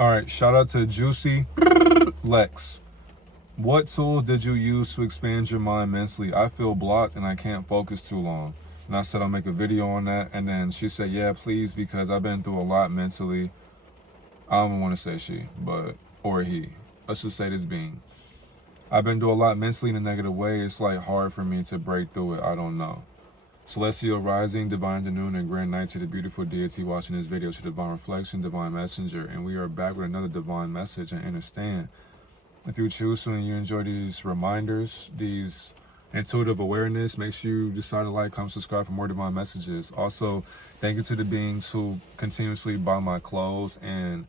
All right, shout out to Juicy Lex. What tools did you use to expand your mind mentally? I feel blocked and I can't focus too long. And I said I'll make a video on that. And then she said, yeah, please, because I've been through a lot mentally. I don't want to say she, but, or he. Let's just say this being. I've been through a lot mentally in a negative way. It's like hard for me to break through it. I don't know. Celestial rising, divine afternoon, and grand night to the beautiful deity watching this video, to divine reflection, divine messenger. And we are back with another divine message. And understand, if you choose to and you enjoy these reminders, these intuitive awareness, make sure you decide to like, comment, subscribe for more divine messages. Also, thank you to the beings who continuously buy my clothes and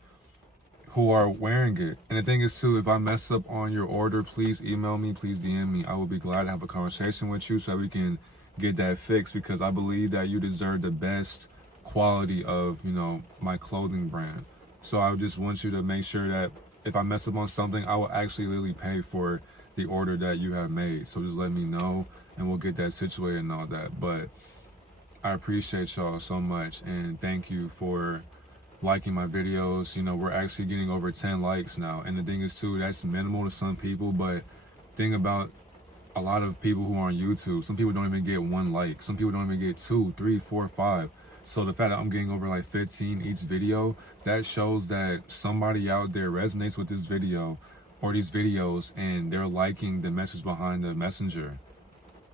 who are wearing it. And the thing is too, if I mess up on your order, please email me, please DM me. I will be glad to have a conversation with you so that we can get that fixed, because I believe that you deserve the best quality of, you know, my clothing brand. So I just want you to make sure that if I mess up on something, I will actually literally pay for the order that you have made. So just let me know and we'll get that situated and all that. But I appreciate y'all so much, and thank you for liking my videos. You know, we're actually getting over 10 likes now. And the thing is too, that's minimal to some people, but thing about a lot of people who are on YouTube, some people don't even get 1 like. Some people don't even get 2, 3, 4, 5. So the fact that I'm getting over like 15 each video, that shows that somebody out there resonates with this video or these videos, and they're liking the message behind the messenger.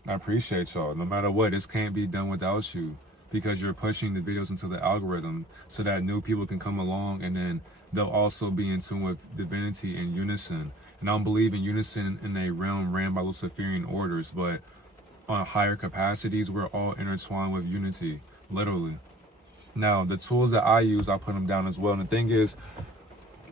I appreciate y'all. No matter what, this can't be done without you, because you're pushing the videos into the algorithm so that new people can come along, and then they'll also be in tune with divinity and unison. And I don't believe in unison in a realm ran by Luciferian orders, but on higher capacities, we're all intertwined with unity, literally. Now, the tools that I use, I put them down as well. And the thing is,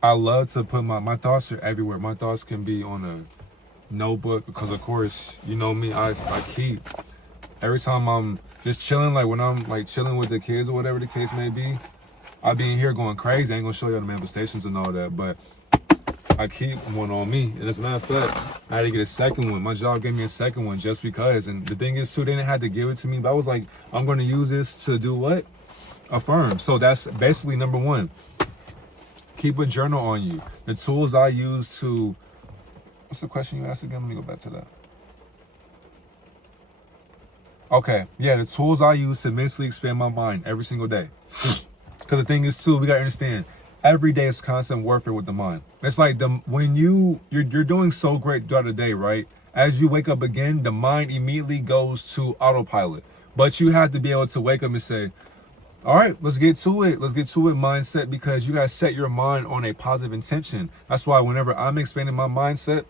I love to put my thoughts are everywhere. My thoughts can be on a notebook, because of course, you know me, I keep, every time I'm just chilling, like when I'm like chilling with the kids or whatever the case may be, I be in here going crazy. I ain't gonna show you the manifestations and all that, but I keep one on me. And as a matter of fact, I had to get a second one. My job gave me a second one just because. And the thing is too, they didn't have to give it to me, but I was like, I'm gonna use this to do what? Affirm. So that's basically number 1. Keep a journal on you. The tools I use to, what's the question you asked again? Let me go back to that. Okay, yeah, the tools I use to mentally expand my mind every single day. Because the thing is too, we gotta understand, every day is constant warfare with the mind. It's like when you're doing so great throughout the day, right? As you wake up again, the mind immediately goes to autopilot. But you have to be able to wake up and say, all right, let's get to it. Let's get to it mindset, because you gotta set your mind on a positive intention. That's why whenever I'm expanding my mindset,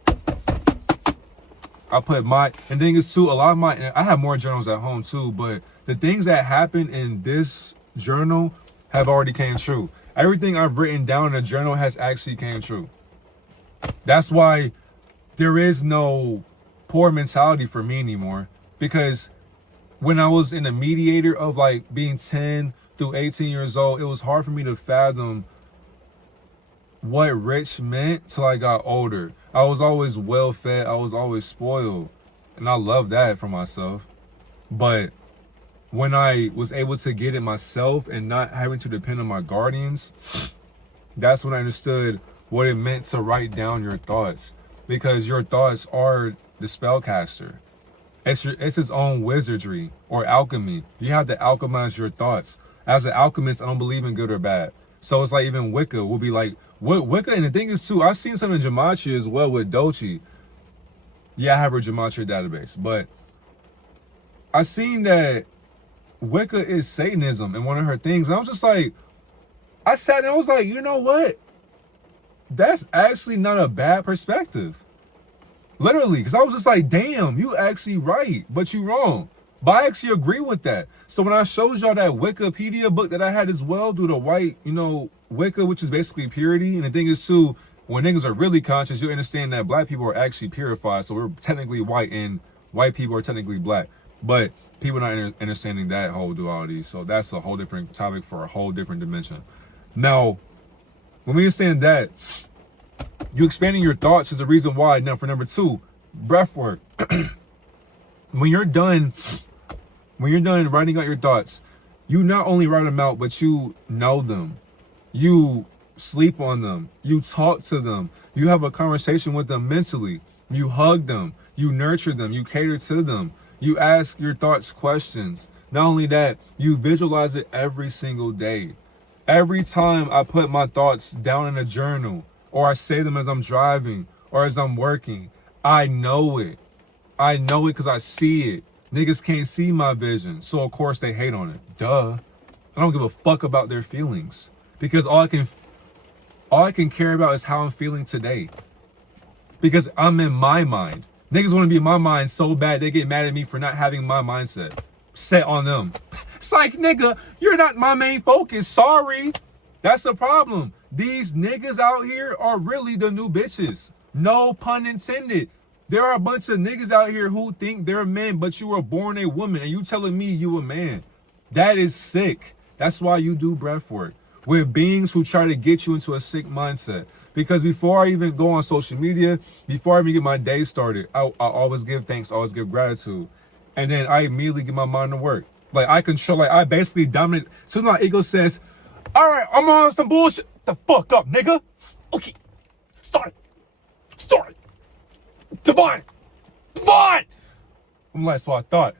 I put and the thing is too, a lot of I have more journals at home too, but the things that happen in this journal have already came true. Everything I've written down in a journal has actually came true. That's why there is no poor mentality for me anymore, because when I was in a mediator of like being 10 through 18 years old, it was hard for me to fathom what rich meant till I got older. I was always well fed, I was always spoiled, and I love that for myself. But when I was able to get it myself and not having to depend on my guardians, that's when I understood what it meant to write down your thoughts, because your thoughts are the spellcaster. It's its own wizardry or alchemy. You have to alchemize your thoughts. As an alchemist, I don't believe in good or bad. So it's like even Wicca will be like, what Wicca, and the thing is too, I've seen something in Gematria as well with Dolce. Yeah, I have her Gematria database, but I seen that Wicca is Satanism and one of her things. And I was just like, I sat and I was like, you know what? That's actually not a bad perspective. Literally, because I was just like, damn, you actually right, but you wrong. But I actually agree with that. So when I showed y'all that Wikipedia book that I had as well, through the white, you know, Wicca, which is basically purity. And the thing is too, when niggas are really conscious, you understand that black people are actually purified. So we're technically white and white people are technically black. But people not understanding that whole duality. So that's a whole different topic for a whole different dimension. Now, when we were saying that, you expanding your thoughts is a reason why. Now, for number 2, breath work. When you're done writing out your thoughts, you not only write them out, but you know them. You sleep on them. You talk to them. You have a conversation with them mentally. You hug them. You nurture them. You cater to them. You ask your thoughts questions. Not only that, you visualize it every single day. Every time I put my thoughts down in a journal, or I say them as I'm driving, or as I'm working, I know it. I know it because I see it. Niggas can't see my vision, so of course they hate on it. Duh. I don't give a fuck about their feelings, because all I can care about is how I'm feeling today. Because I'm in my mind. Niggas want to be in my mind so bad they get mad at me for not having my mindset set on them. It's like, nigga, you're not my main focus. Sorry. That's the problem. These niggas out here are really the new bitches. No pun intended. There are a bunch of niggas out here who think they're men, but you were born a woman and you telling me you a man. That is sick. That's why you do breath work with beings who try to get you into a sick mindset. Because before I even go on social media, before I even get my day started, I always give thanks, always give gratitude. And then I immediately get my mind to work. Like I control, like I basically dominate. As soon as my ego says, all right, I'm on some bullshit. The fuck up, nigga. Okay, start it. Divine. I'm like, so I thought.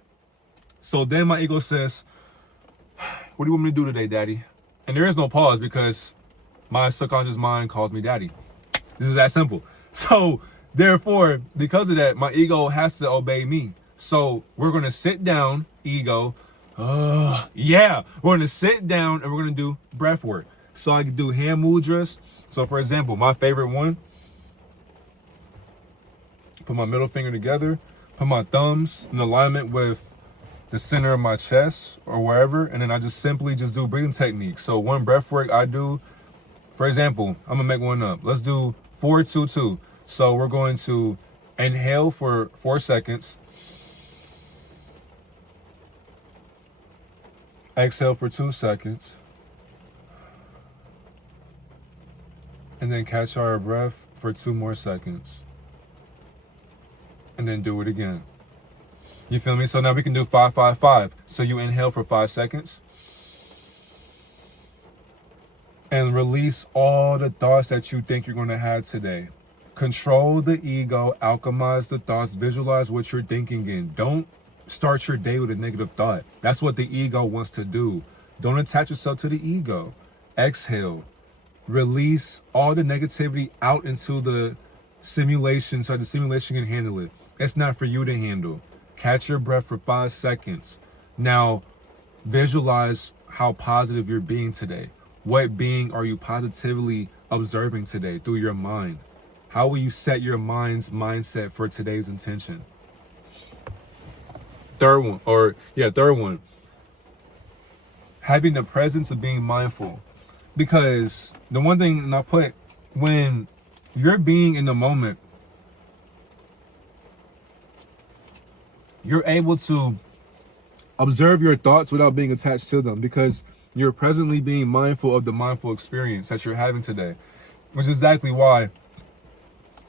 So then my ego says, what do you want me to do today, daddy? And there is no pause because my subconscious mind calls me daddy. This is that simple. So therefore, because of that, my ego has to obey me. So we're going to sit down, ego. Yeah, we're going to sit down and we're going to do breath work. So I can do hand mudras. So for example, my favorite one, put my middle finger together, put my thumbs in alignment with the center of my chest or wherever, and then I just simply just do breathing techniques. So one breath work I do, for example, I'm gonna make one up. Let's do 4-2-2. So we're going to inhale for 4 seconds, exhale for 2 seconds, and then catch our breath for 2 more seconds, and then do it again. You feel me? So now we can do 5-5-5. So you inhale for 5 seconds and release all the thoughts that you think you're going to have today. Control the ego, alchemize the thoughts, visualize what you're thinking in. Don't start your day with a negative thought. That's what the ego wants to do. Don't attach yourself to the ego. Exhale. Release all the negativity out into the simulation so the simulation can handle it. It's not for you to handle. Catch your breath for 5 seconds. Now, visualize how positive you're being today. What being are you positively observing today through your mind? How will you set your mind's mindset for today's intention? Third one. Having the presence of being mindful. Because the one thing I put, when you're being in the moment, you're able to observe your thoughts without being attached to them because you're presently being mindful of the mindful experience that you're having today. Which is exactly why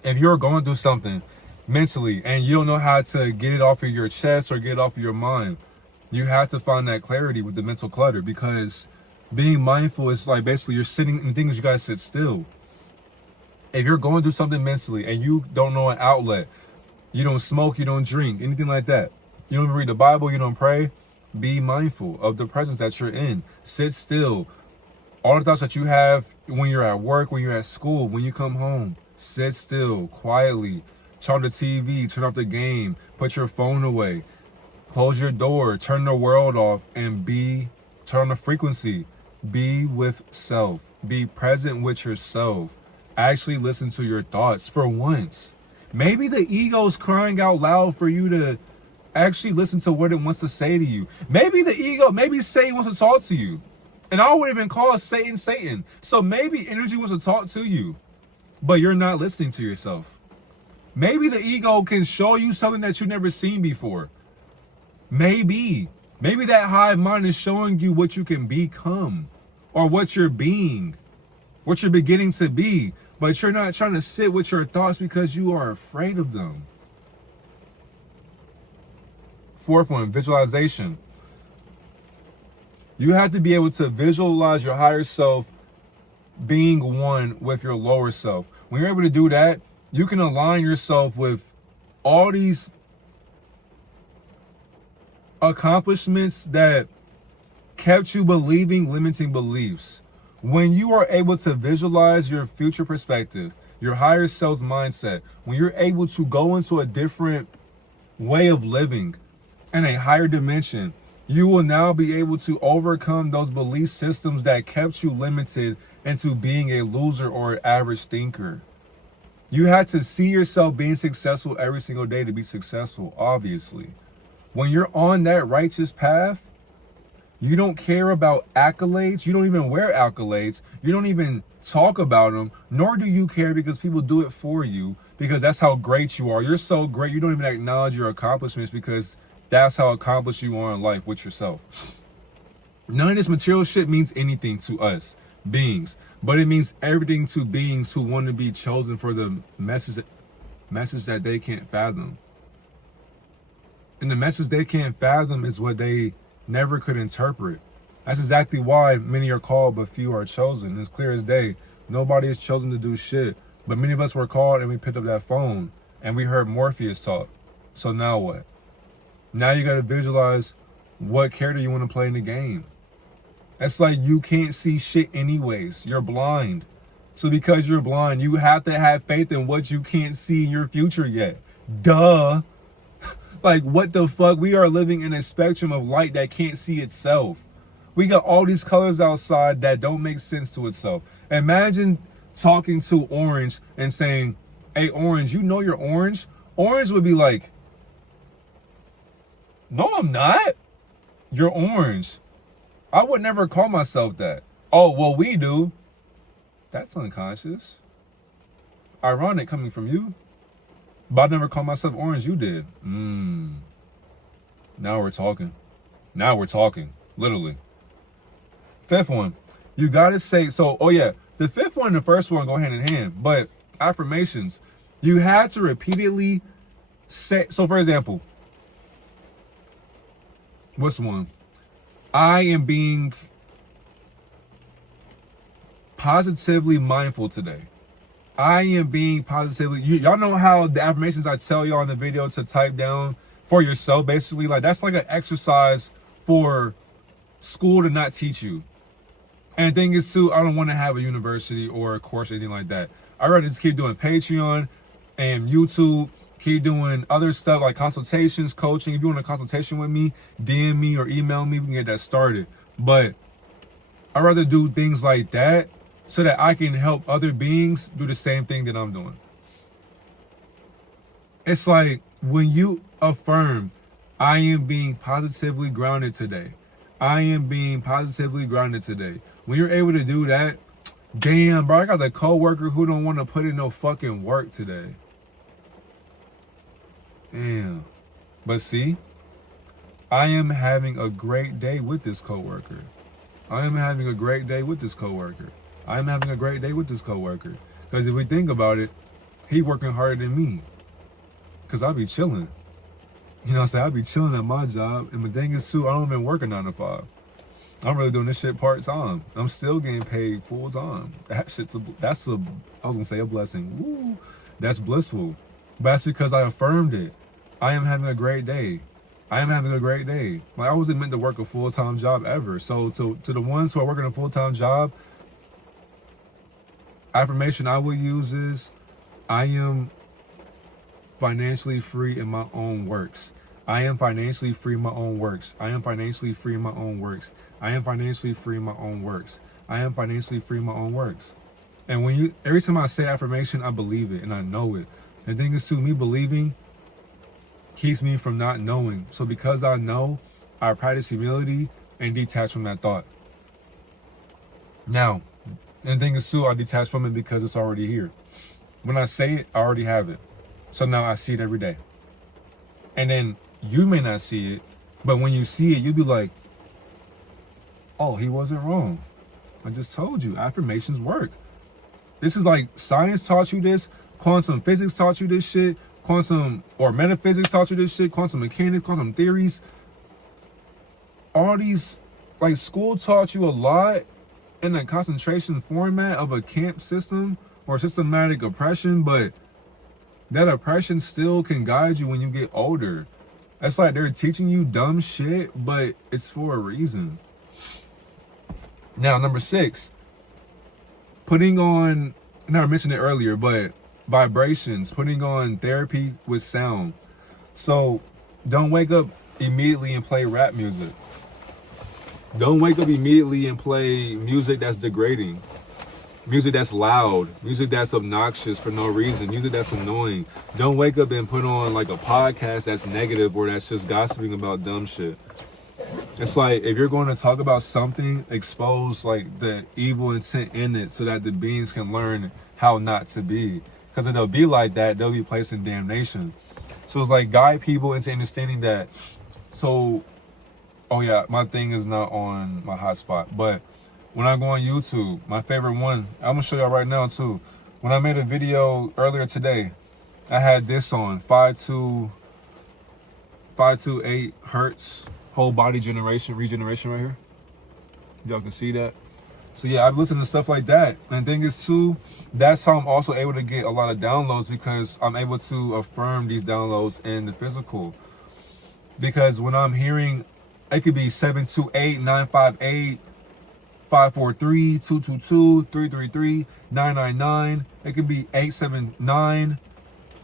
if you're going through something mentally and you don't know how to get it off of your chest or get it off of your mind, you have to find that clarity with the mental clutter, because being mindful is like basically you're sitting in things, you guys sit still. If you're going through something mentally and you don't know an outlet, you don't smoke, you don't drink, anything like that, you don't read the Bible, you don't pray, be mindful of the presence that you're in. Sit still. All the thoughts that you have when you're at work, when you're at school, when you come home, sit still, quietly. Turn on the TV, turn off the game, put your phone away, close your door, turn the world off, and turn on the frequency. Be with self. Be present with yourself. Actually listen to your thoughts for once. Maybe the ego's crying out loud for you to actually listen to what it wants to say to you. Maybe Satan wants to talk to you. And I wouldn't even call Satan. So maybe energy wants to talk to you, but you're not listening to yourself. Maybe the ego can show you something that you've never seen before. Maybe that hive mind is showing you what you can become or what you're being, what you're beginning to be, but you're not trying to sit with your thoughts because you are afraid of them. Fourth one, being one with your lower self. When you're able to do that, you can align yourself with all these accomplishments that kept you believing limiting beliefs. When you are able to visualize your future perspective, your higher self's mindset, when you're able to go into a different way of living in a higher dimension, you will now be able to overcome those belief systems that kept you limited into being a loser or an average thinker. You had to see yourself being successful every single day to be successful, obviously. When you're on that righteous path, you don't care about accolades. You don't even wear accolades. You don't even talk about them, nor do you care because people do it for you, because that's how great you are. You're so great, you don't even acknowledge your accomplishments because that's how accomplished you are in life with yourself. None of this material shit means anything to us beings, but it means everything to beings who want to be chosen for the message that they can't fathom. And the message they can't fathom is what they never could interpret. That's exactly why many are called, but few are chosen. It's clear as day. Nobody is chosen to do shit. But many of us were called and we picked up that phone and we heard Morpheus talk. So now what? Now you gotta visualize what character you want to play in the game. It's like you can't see shit anyways. You're blind. So because you're blind, you have to have faith in what you can't see in your future yet. Duh. Like, what the fuck? We are living in a spectrum of light that can't see itself. We got all these colors outside that don't make sense to itself. Imagine talking to orange and saying, hey, orange, you know you're orange? Orange would be like, no, I'm not. You're orange. I would never call myself that. Oh, well, we do. That's unconscious. Ironic coming from you. But I never called myself orange, you did. Now we're talking. Now we're talking. Literally. Fifth one. You gotta say, so, oh yeah. The fifth one and the first one go hand in hand. But affirmations. You had to repeatedly say, so for example. What's one? I am being positively mindful today. I am being positively, y'all know how the affirmations I tell y'all in the video to type down for yourself, basically, like that's like an exercise for school to not teach you. And the thing is too, I don't want to have a university or a course or anything like that. I'd rather just keep doing Patreon and YouTube, keep doing other stuff like consultations, coaching. If you want a consultation with me, DM me or email me, we can get that started. But I'd rather do things like that so that I can help other beings do the same thing that I'm doing. It's like when you affirm, I am being positively grounded today. I am being positively grounded today. When you're able to do that, damn, bro, I got a coworker who don't want to put in no fucking work today. Damn. But see, I am having a great day with this coworker. I am having a great day with this coworker. I'm having a great day with this coworker. Because if we think about it, he working harder than me. Because I be chilling. You know what I'm saying? I be chilling at my job. And the thing is too, I don't even work a 9 to 5. I'm really doing this shit part-time. I'm still getting paid full-time. That's a I was going to say a blessing. Woo, that's blissful. But that's because I affirmed it. I am having a great day. I am having a great day. Like, I wasn't meant to work a full-time job ever. So to the ones who are working a full-time job, affirmation I will use is, I am financially free in my own works. I am financially free in my own works. I am financially free in my own works. I am financially free in my own works. I am financially free in my own works. And when you, every time I say affirmation, I believe it and I know it. The thing is too, me believing keeps me from not knowing. So because I know, I practice humility and detach from that thought. Now, and the thing is too, I detach from it because it's already here. When I say it, I already have it. So now I see it every day. And then you may not see it, but when you see it, you'll be like, oh, he wasn't wrong. I just told you, affirmations work. This is like science taught you this, quantum physics taught you this shit, quantum or metaphysics taught you this shit, quantum mechanics, quantum theories. All these, like, school taught you a lot, in a concentration format of a camp system or systematic oppression, but that oppression still can guide you when you get older. It's like they're teaching you dumb shit, but it's for a reason. Now, number 6, putting on, and I mentioned it earlier, but vibrations, putting on therapy with sound. So don't wake up immediately and play rap music. Don't wake up immediately and play music that's degrading. Music that's loud, music that's obnoxious for no reason, music that's annoying. Don't wake up and put on like a podcast that's negative or that's just gossiping about dumb shit. It's like, if you're going to talk about something, expose like the evil intent in it so that the beings can learn how not to be. Because if they'll be like that, they'll be placed in damnation. So it's like, guide people into understanding that. So, oh yeah, my thing is not on my hotspot, but when I go on YouTube, my favorite one, I'm gonna show y'all right now too. When I made a video earlier today, I had this on 528 hertz, whole body regeneration right here. Y'all can see that. So yeah, I've listened to stuff like that. And the thing is too, that's how I'm also able to get a lot of downloads, because I'm able to affirm these downloads in the physical. Because when I'm hearing, it could be 728, 958, 543, 222, 333, 999. It could be 879,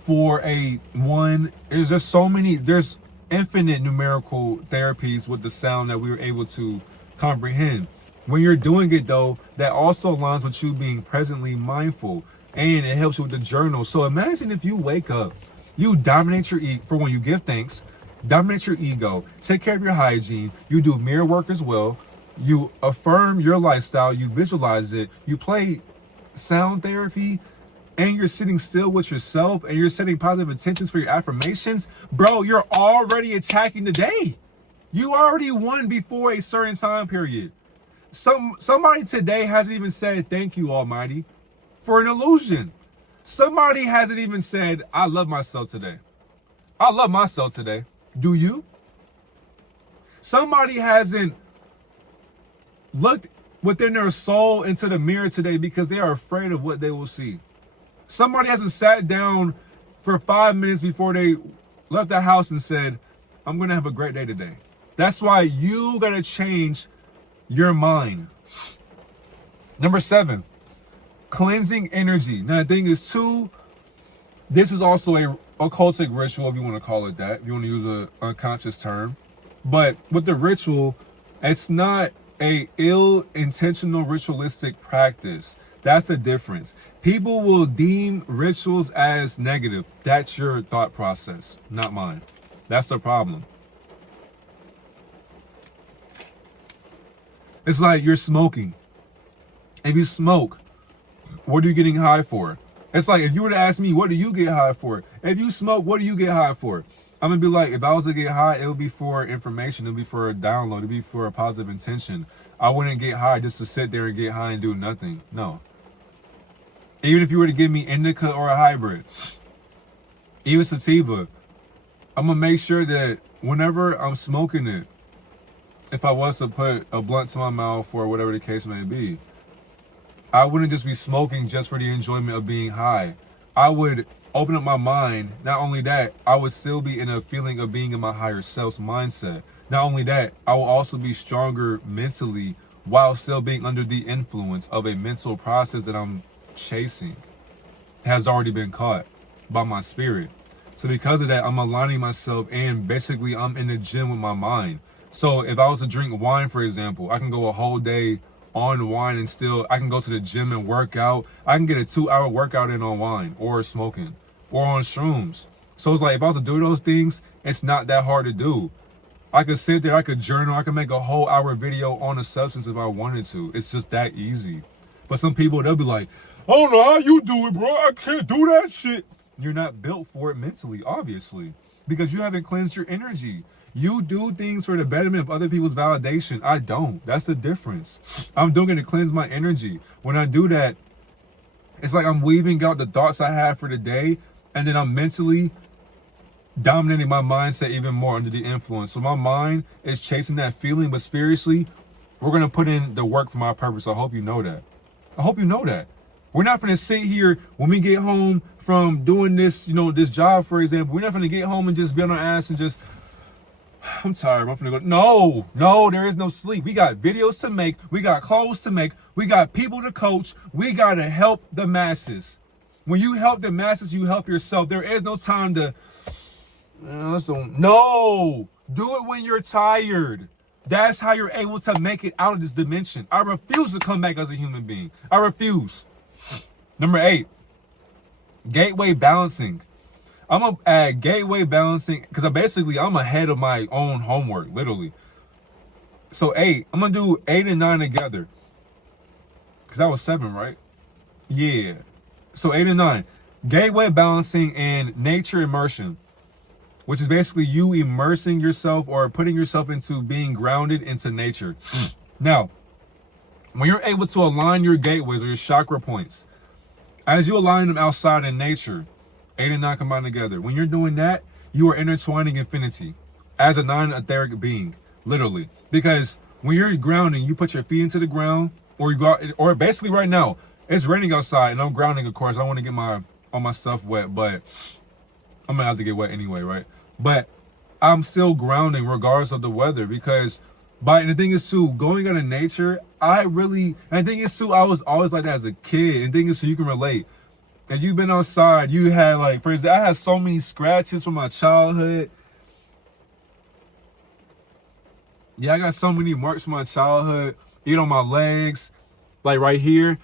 481. There's just so many. There's infinite numerical therapies with the sound that we were able to comprehend. When you're doing it though, that also aligns with you being presently mindful, and it helps you with the journal. So imagine if you wake up, you dominate your ego. For when you give thanks, dominate your ego, take care of your hygiene, you do mirror work as well. You affirm your lifestyle, you visualize it, you play sound therapy, and you're sitting still with yourself, and you're setting positive intentions for your affirmations. Bro, you're already attacking the day. You already won before a certain time period. Somebody today hasn't even said thank you, Almighty, for an illusion. Somebody hasn't even said, I love myself today. I love myself today. Do you? Somebody hasn't looked within their soul into the mirror today because they are afraid of what they will see. Somebody hasn't sat down for 5 minutes before they left the house and said, I'm going to have a great day today. That's why you got to change your mind. Number 7, cleansing energy. Now, the thing is, too, this is also a occultic ritual, if you want to call it that, if you want to use an unconscious term. But with the ritual, it's not a ill-intentional ritualistic practice. That's the difference. People will deem rituals as negative. That's your thought process, not mine. That's the problem. It's like you're smoking. If you smoke, what are you getting high for? It's like if you were to ask me, what do you get high for? If you smoke, what do you get high for? I'm going to be like, if I was to get high, it would be for information. It would be for a download. It would be for a positive intention. I wouldn't get high just to sit there and get high and do nothing. No. Even if you were to give me indica or a hybrid, even sativa, I'm going to make sure that whenever I'm smoking it, if I was to put a blunt to my mouth or whatever the case may be, I wouldn't just be smoking just for the enjoyment of being high. I would open up my mind. Not only that, I would still be in a feeling of being in my higher self's mindset. Not only that, I will also be stronger mentally while still being under the influence of a mental process that I'm chasing. It has already been caught by my spirit. So because of that, I'm aligning myself, and basically I'm in the gym with my mind. So if I was to drink wine, for example, I can go a whole day on wine and still, I can go to the gym and work out. I can get a 2-hour workout in on wine or smoking or on shrooms. So it's like, if I was to do those things, it's not that hard to do. I could sit there, I could journal, I could make a whole hour video on a substance if I wanted to. It's just that easy. But some people, they'll be like, I don't know how you do it, bro. I can't do that shit. You're not built for it mentally, obviously, because you haven't cleansed your energy. You do things for the betterment of other people's validation. I don't. That's the difference. I'm doing it to cleanse my energy. When I do that, it's like I'm weaving out the thoughts I have for the day, and then I'm mentally dominating my mindset even more under the influence. So my mind is chasing that feeling, but spiritually, we're going to put in the work for my purpose. I hope you know that. I hope you know that. We're not going to sit here when we get home from doing this, this job, for example. We're not going to get home and just be on our ass and just, I'm tired. I'm going to go. No, there is no sleep. We got videos to make. We got clothes to make. We got people to coach. We got to help the masses. When you help the masses, you help yourself. There is no time to, no, do it when you're tired. That's how you're able to make it out of this dimension. I refuse to come back as a human being. I refuse. Number 8, gateway balancing. I'm going to add gateway balancing because I'm ahead of my own homework, literally. So 8, I'm going to do 8 and 9 together. Because that was 7, right? Yeah. So 8 and 9. Gateway balancing and nature immersion, which is basically you immersing yourself or putting yourself into being grounded into nature. Now, when you're able to align your gateways or your chakra points, as you align them outside in nature, 8 and 9 combined together. When you're doing that, you are intertwining infinity as a non-etheric being, literally. Because when you're grounding, you put your feet into the ground, or you go, or basically right now, it's raining outside, and I'm grounding, of course. I don't want to get all my stuff wet, but I'm gonna have to get wet anyway, right? But I'm still grounding regardless of the weather, because and the thing is too, going out in nature, and the thing is too, I was always like that as a kid, and the thing is too, you can relate. And you've been outside, you had like, for example, I had so many scratches from my childhood. Yeah, I got so many marks from my childhood, even on my legs, like right here.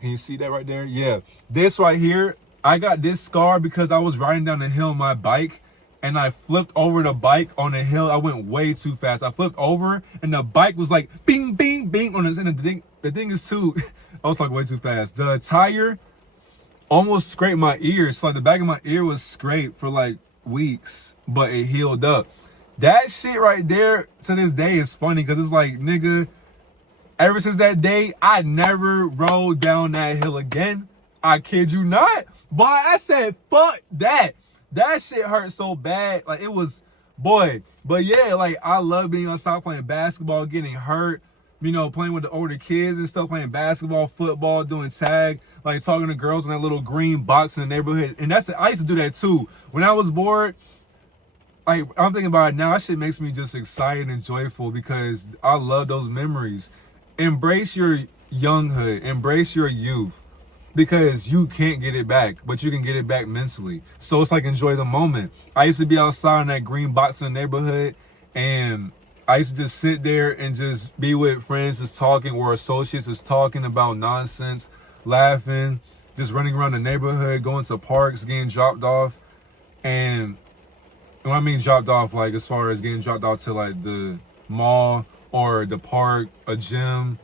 Can you see that right there? Yeah. This right here, I got this scar because I was riding down the hill on my bike and I flipped over the bike on the hill. I went way too fast. I flipped over and the bike was like bing, bing, bing on this. And the thing is too, I was like way too fast. The tire almost scraped my ear. So like the back of my ear was scraped for like weeks, but it healed up. That shit right there to this day is funny because it's like, nigga, ever since that day, I never rode down that hill again. I kid you not. Boy, I said, fuck that. That shit hurt so bad. Like, it was, boy. But yeah, like, I love being outside playing basketball, getting hurt, playing with the older kids and stuff, playing basketball, football, doing tag, like talking to girls in that little green box in the neighborhood. And I used to do that too. When I was bored, like, I'm thinking about it now, that shit makes me just excited and joyful because I love those memories. Embrace your younghood, embrace your youth, because you can't get it back, but you can get it back mentally. So it's like, enjoy the moment. I used to be outside in that green box in the neighborhood, and I used to just sit there and just be with friends just talking, or associates just talking about nonsense, laughing, just running around the neighborhood, going to parks, getting dropped off. And when I mean dropped off, like as far as getting dropped off to like the mall or the park, a gym.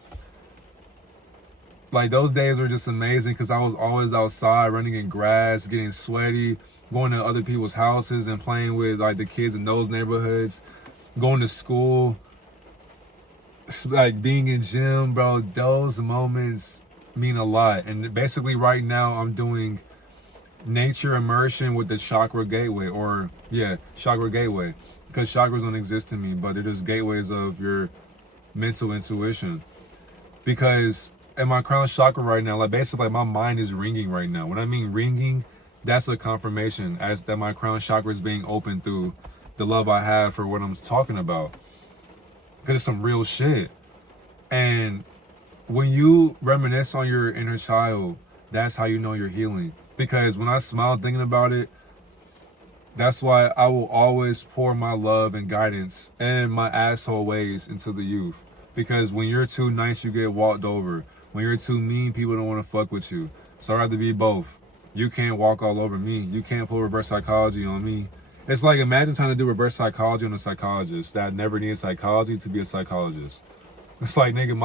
Like, those days were just amazing because I was always outside running in grass, getting sweaty, going to other people's houses and playing with like the kids in those neighborhoods, going to school, like being in gym, bro. Those moments mean a lot. And basically right now I'm doing nature immersion with the chakra gateway, chakra gateway, because chakras don't exist to me, but they're just gateways of your mental intuition. Because in my crown chakra right now, like basically like my mind is ringing right now. When I mean ringing, that's a confirmation as that my crown chakra is being opened through the love I have for what I'm talking about. Because it's some real shit. And when you reminisce on your inner child, that's how you know you're healing. Because when I smile thinking about it, that's why I will always pour my love and guidance and my asshole ways into the youth. Because when you're too nice, you get walked over. When you're too mean, people don't want to fuck with you. So I'd rather be both. You can't walk all over me. You can't pull reverse psychology on me. It's like, imagine trying to do reverse psychology on a psychologist that never needed psychology to be a psychologist. It's like, nigga,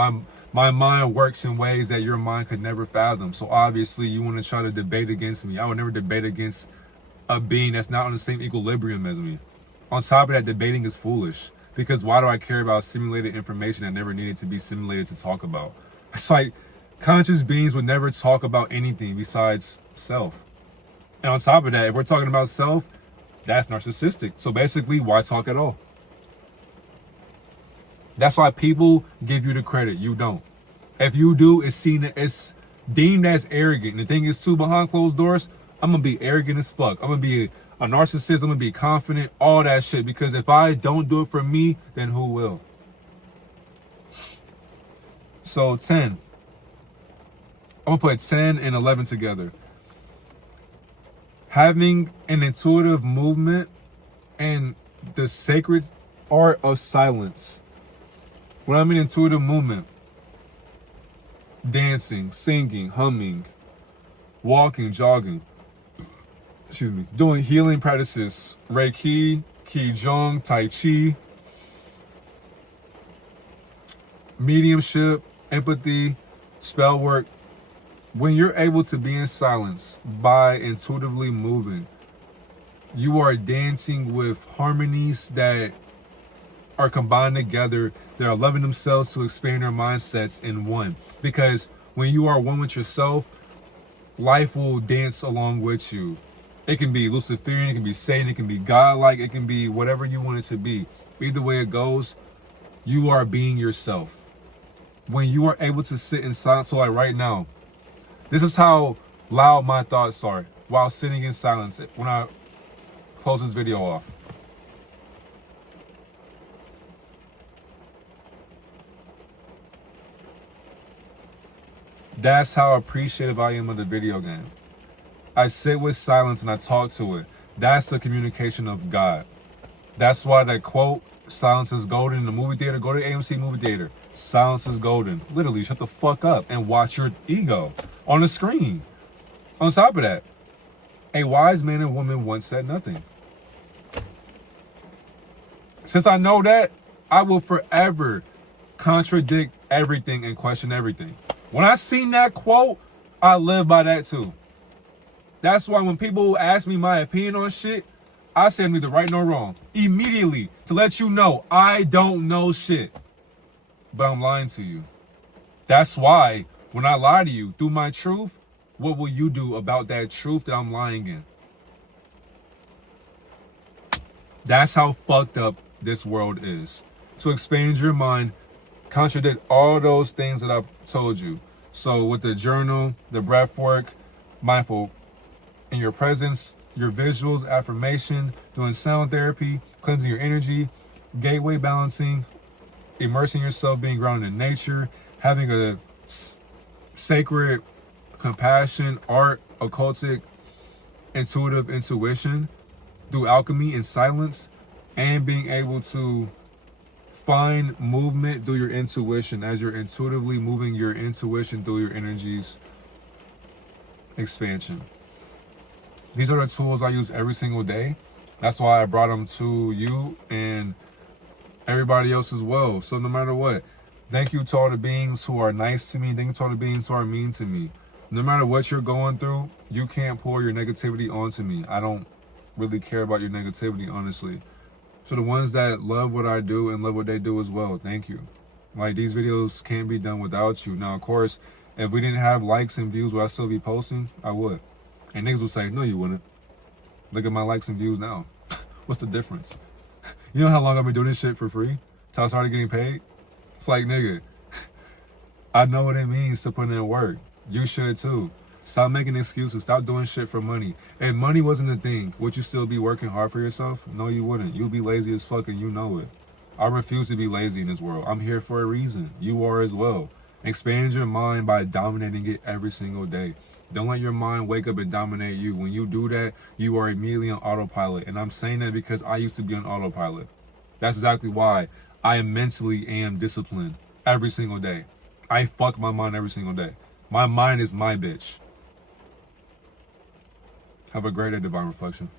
my mind works in ways that your mind could never fathom. So obviously you want to try to debate against me. I would never debate against a being that's not on the same equilibrium as me. On top of that, debating is foolish. Because why do I care about simulated information that never needed to be simulated to talk about? It's like, conscious beings would never talk about anything besides self. And on top of that, if we're talking about self, that's narcissistic. So basically, why talk at all? That's why people give you the credit. You don't. If you do, it's deemed as arrogant. And the thing is, too, behind closed doors, I'm gonna be arrogant as fuck. I'm gonna be a narcissist. I'm gonna be confident, all that shit. Because if I don't do it for me, then who will? So 10. I'm gonna put 10 and 11 together. Having an intuitive movement and the sacred art of silence. When I mean intuitive movement, dancing, singing, humming, walking, jogging, doing healing practices, Reiki, Qigong, Tai Chi, mediumship, empathy, spell work. When you're able to be in silence by intuitively moving, you are dancing with harmonies that are combined together. They're loving themselves to expand their mindsets in one. Because when you are one with yourself, life will dance along with you. It can be Luciferian, it can be Satan, it can be godlike, it can be whatever you want it to be. Either way it goes, you are being yourself. When you are able to sit in silence, so like right now, this is how loud my thoughts are while sitting in silence when I close this video off. That's how appreciative I am of the video game. I sit with silence and I talk to it. That's the communication of God. That's why that quote, silence is golden, in the movie theater, go to AMC movie theater. Silence is golden. Literally, shut the fuck up and watch your ego on the screen. On top of that, a wise man and woman once said nothing. Since I know that, I will forever contradict everything and question everything. When I seen that quote, I live by that too. That's why when people ask me my opinion on shit, I say I'm neither right nor wrong. Immediately, to let you know, I don't know shit. But I'm lying to you. That's why when I lie to you through my truth, what will you do about that truth that I'm lying in? That's how fucked up this world is. To expand your mind, contradict all those things that I've told you. So with the journal, the breath work, mindful in your presence, your visuals, affirmation, doing sound therapy, cleansing your energy, gateway balancing, immersing yourself, being grounded in nature, having a sacred compassion, art, occultic, intuitive intuition, through alchemy and silence, and being able to find movement through your intuition as you're intuitively moving your intuition through your energies expansion. These are the tools I use every single day. That's why I brought them to you and everybody else as well. So no matter what, thank you to all the beings who are nice to me. Thank you to all the beings who are mean to me. No matter what you're going through, you can't pour your negativity onto me. I don't really care about your negativity, honestly. So the ones that love what I do and love what they do as well, thank you. Like, these videos can't be done without you. Now, of course, if we didn't have likes and views, would I still be posting? I would. And niggas would say, no, you wouldn't. Look at my likes and views now. What's the difference? You know how long I've been doing this shit for free? Till I started getting paid? It's like, nigga, I know what it means to put in work. You should too. Stop making excuses. Stop doing shit for money. If money wasn't a thing, would you still be working hard for yourself? No, you wouldn't. You'd be lazy as fuck and you know it. I refuse to be lazy in this world. I'm here for a reason. You are as well. Expand your mind by dominating it every single day. Don't let your mind wake up and dominate you. When you do that, you are immediately on autopilot. And I'm saying that because I used to be on autopilot. That's exactly why I mentally am disciplined every single day. I fuck my mind every single day. My mind is my bitch. Have a great day, Divine Reflection.